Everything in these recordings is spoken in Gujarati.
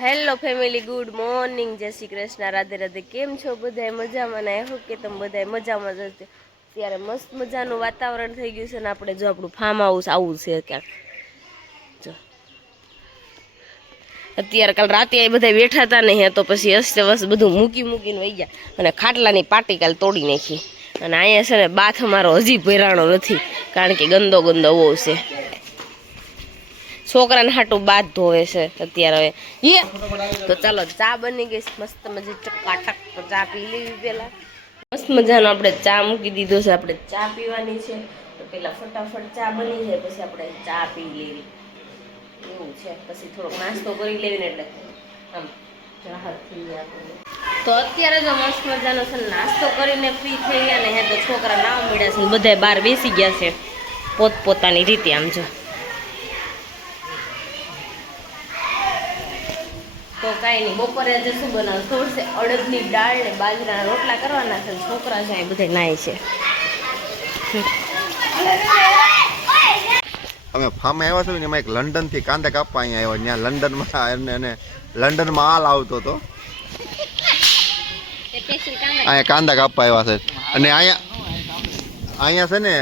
હેલો ફેમિલી, ગુડ મોર્નિંગ, જય શ્રી કૃષ્ણ, રાધે રાધે. કેમ છો બધાય? મજામાં ને? આઈ હોપ કે તમે બધાય મજામાં જ હશો. ત્યારે મસ્ત મજાનું વાતાવરણ થઈ ગયું છે ને આપણે જો આપણું ફાર્મ હાઉસ આવું છે ક્યાંક જો. અત્યારે કાલ રાતે એ બધા બેઠા હતા ને તો પછી અસ્તે વસ્ત બધું મૂકીને વહી ગયા અને ખાટલાની પાટી કાલ તોડી નાખી. અને અહીંયા છે ને બાથ અમારો હજી ભરાણો નથી કારણ કે ગંદો બહુ છે. છોકરાને હાટું બાદ ધોવે છે અત્યારે. હવે તો ચાલો, ચા બની ગઈ મસ્ત મજા ચકાટક. તો ચા પી લેવી પેલા. મસ્ત મજાનો આપણે ચા મૂકી દીધો છે. આપણે ચા પીવાની છે તો પેલા ફટાફટ ચા બની જાય પછી આપણે ચા પી લેવી એવું છે. પછી થોડોક નાસ્તો કરી લેવીને એટલે આમ રાહત થઈ જાય આપણને. તો અત્યારે જો મસ્ત મજાનો છે નાસ્તો કરીને ફ્રી થઈ ગયા ને હે તો છોકરા નાવ મળ્યા છે, બધા બહાર બેસી ગયા છે પોતપોતાની રીતે. આમ જો તો કાંઈ નહીં, બપોરે આજે શું બનાવું? થોડશે અડદની દાળ ને બાજરાના રોટલા કરવાના છે. છોકરા છે બધા નાય છે. અમે ફાર્મે આવ્યા છો ને એમાં એક લંડન થી કાંદા કાપવા અહીંયા આવ્યા. ત્યાં લંડનમાં હાલ આવતો હતો. અહીંયા કાંદા કાપવા આવ્યા છે. અને અહીંયા છે ને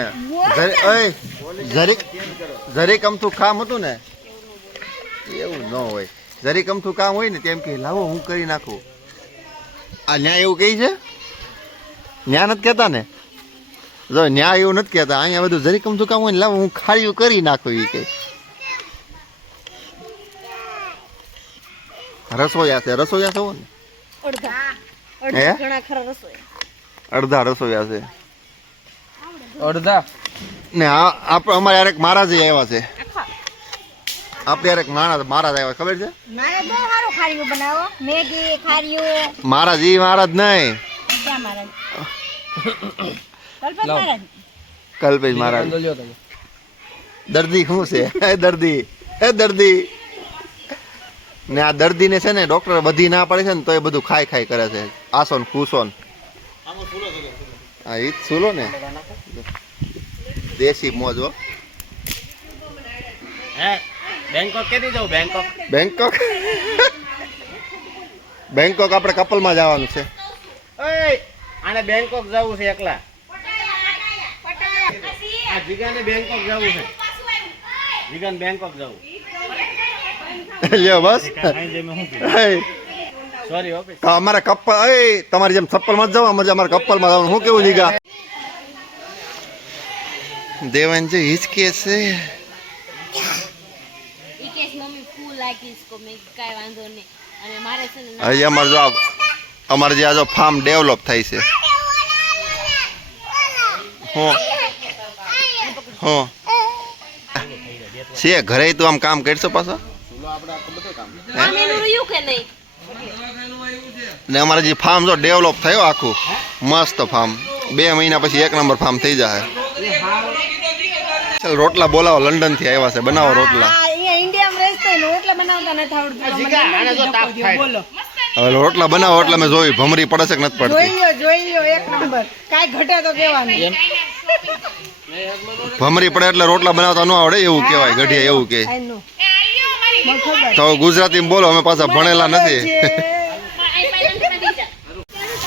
જરીક અમથું કામ હતું ને, એવું ન હોય. જરીક અમથું કામ હોય ને તેમ કે લાવો હું કરી નાખું. આ ન્યાય એવું કહી છે? ન્યા નથી કહેતા ને? જો ન્યાય એવું નથી કહેતા. અહીંયા બધું જરીક અમથું કામ હોય ને લાવો હું ખાડ્યું કરી નાખું. એ કે રસોઈયા છે. રસોઈયા છો ને? અડધા રસોઈયા છે. અડધા ને અમારે યાર એક મહારાજ આવ્યા છે. આપણે યાર એક મહારાજ આવ્યા, ખબર છે? મહારાજ ઈ મહારાજ નહીં, કલ્પેશ મહારાજ. દર્દી શું છે? દર્દી ને આ દર્દી ને છે ને ડોક્ટર બધી ના પડે છે ને તો એ બધું ખાઈ કરે છે. આસોન કુસોન હા ઈ સુલો ને દેશી મોજો. બેંકોક કેદી જાવ? બેંકોક આપણે કપલમાં જવાનું છે. આને બેંકોક જવું છે એકલા. આ જીગાને બેંકોક જવું છે. જીગાને બેંકોક જવું. લ્યો બસ. Sorry okay. અમારે કપલ તમારી જેમ ચપ્પલમાં જ જવું, અમારે કપલમાં જવાનું. શું કેવું જીગા? દેવાન જે હિચકે છે. અમારે જે આ ફાર્મ ડેવલપ થાય છે. છે ઘરે તું આમ કામ કરશો પાછો ને? અમારે જે ફાર્મ જો ડેવલપ થયો આખું મસ્ત ફાર્મ. 2 મહિના પછી 1 નંબર ફાર્મ થઈ જાય. ચાલ રોટલા બોલાવો, લંડન થી આવ્યા છે, બનાવો રોટલા. હવે રોટલા બનાવો એટલે મેં જોયું ભમરી પડે છે કે નથી પડતી. ભમરી પડે એટલે રોટલા બનાવતા ન આવડે એવું કહેવાય, ગઢિયા એવું કે. તો ગુજરાતી બોલો, અમે પાછા ભણેલા નથી.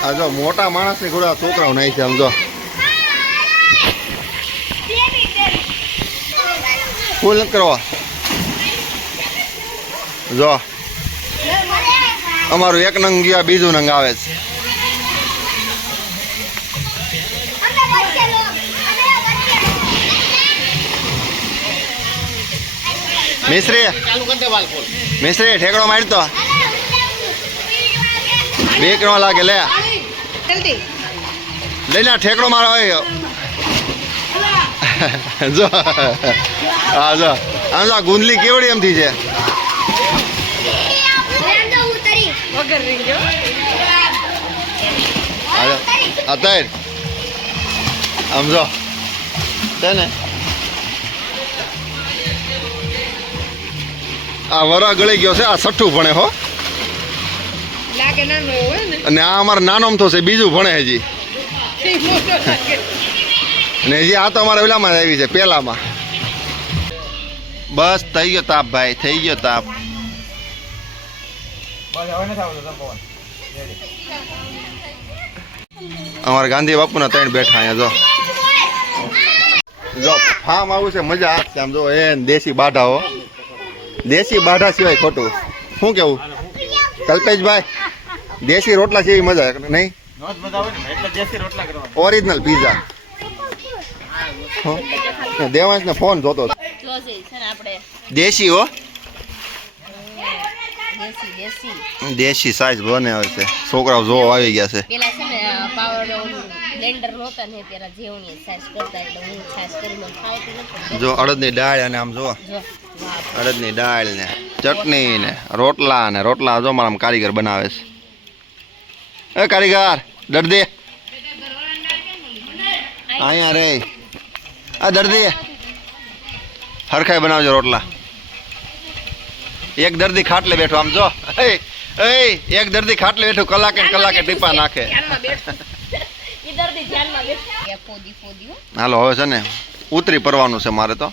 આ જો મોટા માણસ ની ઘોડા છોકરાઓ નાઈ છે. આમ જો ફૂલ નથી કરવા. જો અમારું 1 નંગ ગયા, બીજું નંગ આવે છે. મિસ્ત્રી ઠેકડો મારી તો 2 કિલો લાગે. લે લઈને ઠેકડો મારો હોય. જો હા જો આમ જો ગુંદલી કેવડી એમથી છે. અત્યારે આમ જો છે ને આ વરા ગળી ગયો છે. આ 6ઠું ભણે હો. અને આ અમારે નાનો તો છે, બીજું ભણે હજી. ને હજી આ તો અમારે ઓલામાં આવી છે, પેલામાં. બસ થઈ ગયો તાપ ભાઈ, થઈ ગયો તાપ. અમારા ગાંધી બાપુના 3 બેઠા અહીંયા જો ફાર્મ આવું છે મજા આવશે આમ જો એ દેશી બાઢા હો દેશી બાઢા સિવાય ખોટું શું કેવું કલ્પેશભાઈ દેશી રોટલા જેવી મજા નહીં ઓરિજિનલ પીઝા દેવાંશ ને ફોન જોતો દેશી હો દેશી સાઈઝ બને આવે છે છોકરાઓ જોવા આવી ગયા છે પેલા છે ને પાવર બ્લેન્ડર નહોતા ને પેલા જેવની સાઈઝ કરતા એટલે હું છાશ કરી મને ખાવતી નથી જો અડદની દાળ અને આમ જો અડદની દાળ ને ચટણી ને રોટલા જો મારા કારીગર બનાવે છે એ કારીગર દર્દી અહીંયા રે આ દર્દી હરખાઈ બનાવજો રોટલા એક દર્દી ખાટલે બેઠો આમ જો એક દર્દી ખાટલે બેઠો કલાકે ટીપા નાખે હાલો હવે છે ને ઉતરી પરવાનું છે મારે તો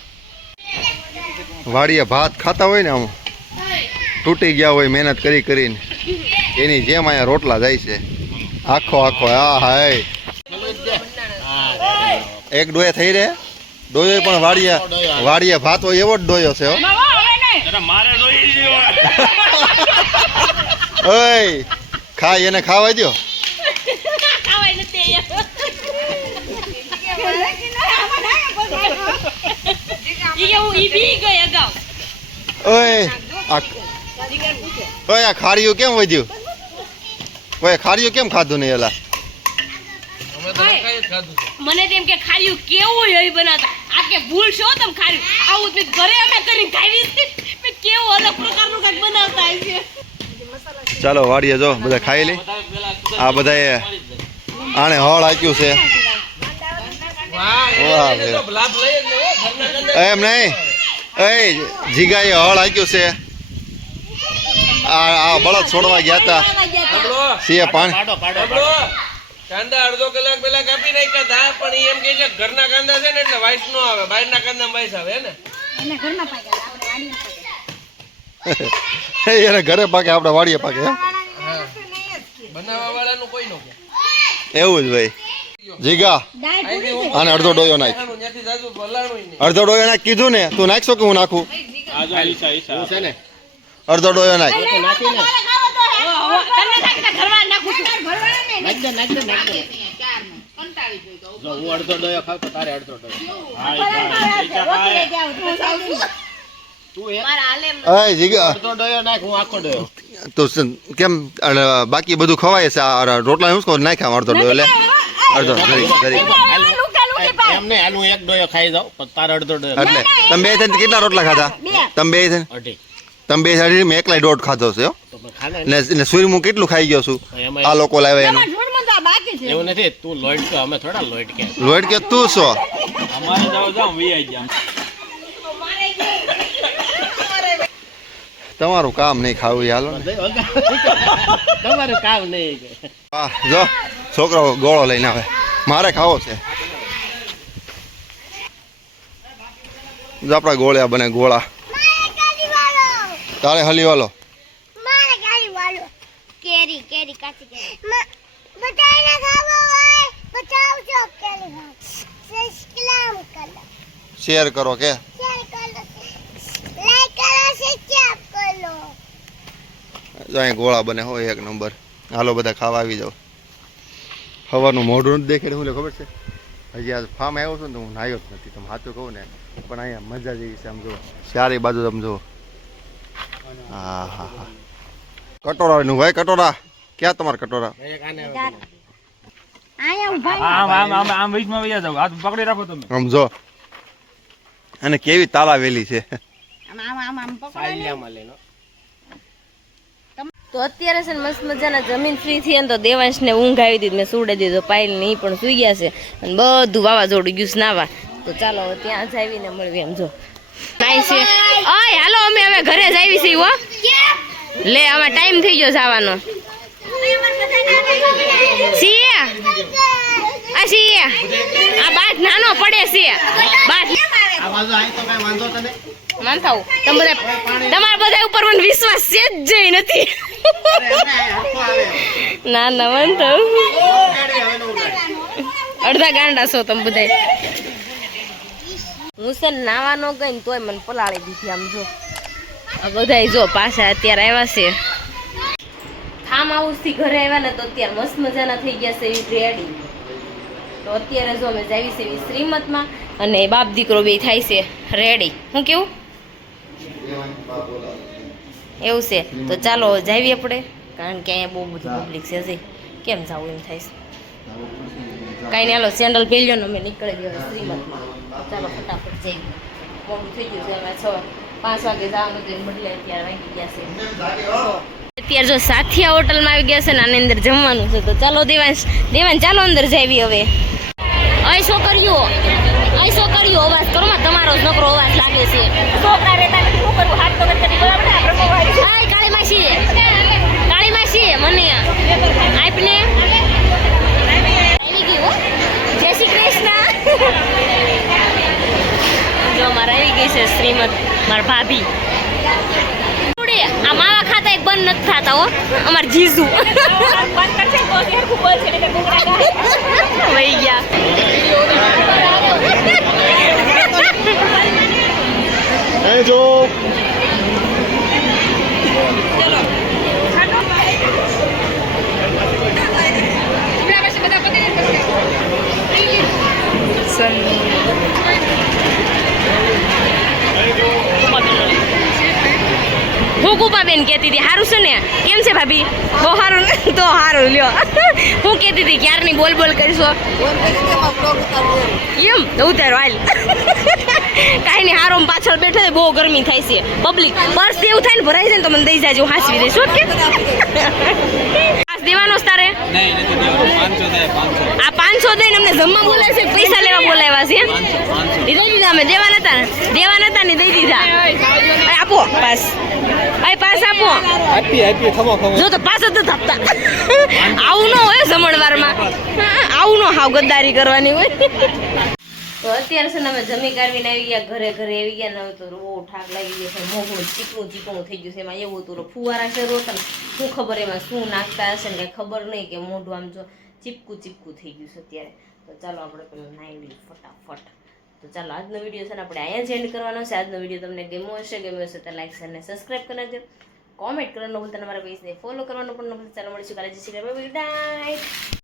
વાડીએ ભાત ખાતા હોય ને આમ તૂટી ગયા હોય મહેનત કરીને એની જેમ અહીંયા રોટલા જાય છે આખો હા હાય એક ડોય થઈ રહે ડોયો પણ વાડીએ ભાત હોય એવો જ ડોયો છે હો ઓય ખાય એને ખાવા દો ઓય આ ખારીયું કેમ વધ્યું ઓય ખારીયું કેમ ખાધું નહીં એલા મને તેમ કે ખાર્યું કેવું હોય એ બનાવતા આ કે ભૂલ છો તમે ખાર્યું આવું મેં ઘરે અમે કરીને ખાવી મેં કેવું અલગ પ્રકારનું કંઈક બનાવતા છે ચાલો વાડીએ જો બધા ખાઈ લે આ બધાએ આને હળ આક્યું છે એમ નહીં જીગાએ હળ આક્યું છે આ બળદ છોડવા ગયા હતા સિંહે પાણી કાંદા અડધો કલાક પેલા કાપી નાખ્યા હતા પણ એમ કે છે ઘરના કાંદા છે ને એટલે વાઇસ નો આવે બહારના કાંદા વાઇસ આવે ને એને ઘરે પાકે આપણે વાડીએ પાકે બનાવવા વાળાનું કોઈ નો એવું જ ભાઈ જીગા આને અડધો ડોયો નાખ ત્યાંથી જાજુ ભલાણું અડધો ડોયો નાખ કીધું ને તું નાખશો કે હું નાખું છે ને અડધો ડોયો નાખ જો હું અડધો ડોયો ખાવ તો તારે અડધો ડોયો જીગા અડધો ડોયો નાખ હું આખો ડોયો તો કેમ બાકી બધું ખવાય છે રોટલા શું કહું નાખ્યા અડધો ડોયો લે અડધો એમ નહીં આનું એક ડોયો ખાઈ જાવ પણ તારે અડધો ડોયો એટલે તમે બે થઈને કેટલા રોટલા ખાધા તમે બે થઈને અઢી તમે બે સાડી મેં એકલાય દોઢ ખાધો છે હો. તો પણ ખાને ને સૂર્ય હું કેટલું ખાઈ ગયો છું આ લોકો લાવે એનું એવું નથી તું લોઈટ કે અમે થોડા લોઈટ કે લોટ કે તું છો અમારે જાવ વી આવી ગયા તમારું કામ નહીં ખાવું હાલો ને તમારું કામ નહીં હા જો છોકરો ગોળો લઈને આવે મારે ખાવો છે જો આપણા ગોળ્યા બને ગોળા તારે હલી વાલો કેરી કાચી કેરી બટાઈને ખાવો હોય બતાવજો કેરી સબસ્ક્રાઇબ કરો શેર કરો કે શેર કરો લાઈક કરો સબસ્ક્રાઇબ કરો જો અહીં ગોળા બને હોય એક નંબર હાલો બધા ખાવા આવી જાઓ સવારનું મોઢું નથી દેખાડે હું ખબર છે હજી આ ફાર્મ આવ્યો છું ને તો હું નાહ્યો જ નથી તમે સાચું કહું ને પણ અહીંયા મજા જેવી છે આમ જુઓ ચારે બાજુ તમે જુઓ હા હા હા કટોરા નું ભાઈ કટોરા ક્યાં તમારા કટોરા આમ જો અને કેવી તાલાવેલી છે તો અત્યારે છે ને મસ્ત મજાના જમીન ફ્રી થઈ ને તો દેવાંશને ઊંઘ આવી દીધી મેં સુડે દીધો પાયલ ને ઈ પણ સુઈ ગયા છે અને બધું વાવાઝોડું ગયું નાવા તો ચાલો હવે ત્યાં જ આવીને મળવી એમ જો નાઈ છે ઓય હાલો અમે હવે ઘરે જ આવી છીએ હો લે આમાં ટાઈમ થઈ ગયો જવાનો સિયા આ સિયા આ બાટ નાનો પડે છે બાટ આ બાજુ આય તો કઈ વાંધો તને માનતા હું તમારા બધા ઉપર મને વિશ્વાસ છે જ જઈ નથી ના ના માનતા હું. અડધા ગાંડા છો તમે બધા. હું છે ને નાવા ન ગઈ ને તોય મને પલાળી દીધી આમ જો. આ બધા જો પાછા અત્યારે આવ્યા છે ફાર્મ હાઉસ થી ઘરે આવ્યા ને તો અત્યારે મસ્ત મજાના થઈ ગયા છે રેડી. તો અત્યારે જો અમે જાવી છે શ્રીમતમાં અને બાપ દીકરો બે થાય છે રેડી. હું કેવું એવું છે તો ચાલો જાવી આપણે કારણ કે અહીંયા બહુ બધું પબ્લિક છે હજી કેમ જાવું એમ થાય છે. કાંઈ નહીં હાલો સેન્ડલ પહેર્યો ને અમે નીકળી ગયા શ્રીમતમાં. ચાલો ફટાફટ જઈએ મોડું થઈ ગયું છે અમે 5 વાગે જવાનું તો બદલે અત્યારે વાગી ગયા છે. અત્યારે જો સાથિયા હોટલમાં આવી ગયા છે ને આની અંદર જમવાનું છે તો ચાલો દેવાંશ ચાલો અંદર જાવી હવે. અહીં છોકરીઓ અવાજ કરો માં તમારો જ નકરો અવાજ લાગે છે. છોકરા રહેતા નથી શું કરવું હાથ પકડ કરી બોલાવડે આપણે મોબાઈલ. હાય કાળી માસી મને આપને આવી ગઈ હો. જય શ્રી કૃષ્ણ. જો મારા આવી ગઈ છે શ્રીમત મારા ભાભી. આ માવા ખાતા એક બંધ નથી થતા હો અમાર જીજુ વહી ગયા. હું કુપાબેન કહેતી હતી સારું છે ને કેમ છે ભાભી બહુ સારું ને તો સારું લ્યો. હું કહેતી હતી ક્યારની બોલ કરીશું એમ તો ઉતારો હાલ. કાંઈ નહીં હારો પાછળ બેઠો બહુ ગરમી થાય છે પબ્લિક પર્સ એવું થાય ને ભરાઈ જાય ને તો મને દઈ જાય હું હાંસવી દઈશ. ઓકે દેવાનો તારે આ 500 દઈને અમને જમવા બોલાવે છે પૈસા લેવા બોલાવ્યા છે દઈ દીધા અમે દેવા નતા ને દઈ દીધા. આપો પાસ પાસ આપો જો તો પાસ જ આપતા. આવું ન હોય જમણવારમાં આવું ન હાવ ગદ્દારી કરવાની હોય. તો અત્યારે છે ને અમે જમી કાઢવીને આવી ગયા ઘરે આવી ગયા ને હવે તો બહુ થાક લાગી ગયો છે. મોઢું ચીકણું થઈ ગયું છે. એમાં એવું હતું ફુવારા છે રોટન શું ખબર એમાં શું નાખતા હશે ને કંઈ ખબર નહીં કે મોઢું આમ જો ચીપકું થઈ ગયું છે અત્યારે. તો ચાલો આપણે પેલું નાઈ લઈએ ફટાફટ. તો ચાલો આજનો વિડીયો છે ને આપણે અહીંયા જ એન્ડ કરવાનો છે. આજનો વિડીયો તમને ગમ્યો હશે તો લાઈક શેર અને સબસ્ક્રાઈબ કરી નાખજો. કોમેન્ટ કરવાનું ભૂલતા, મારા પેજને ફોલો કરવાનું પણ ન ભૂલતા. ચાલો મળીશું કાલે. જય શ્રી કૃષ્ણ. Good night.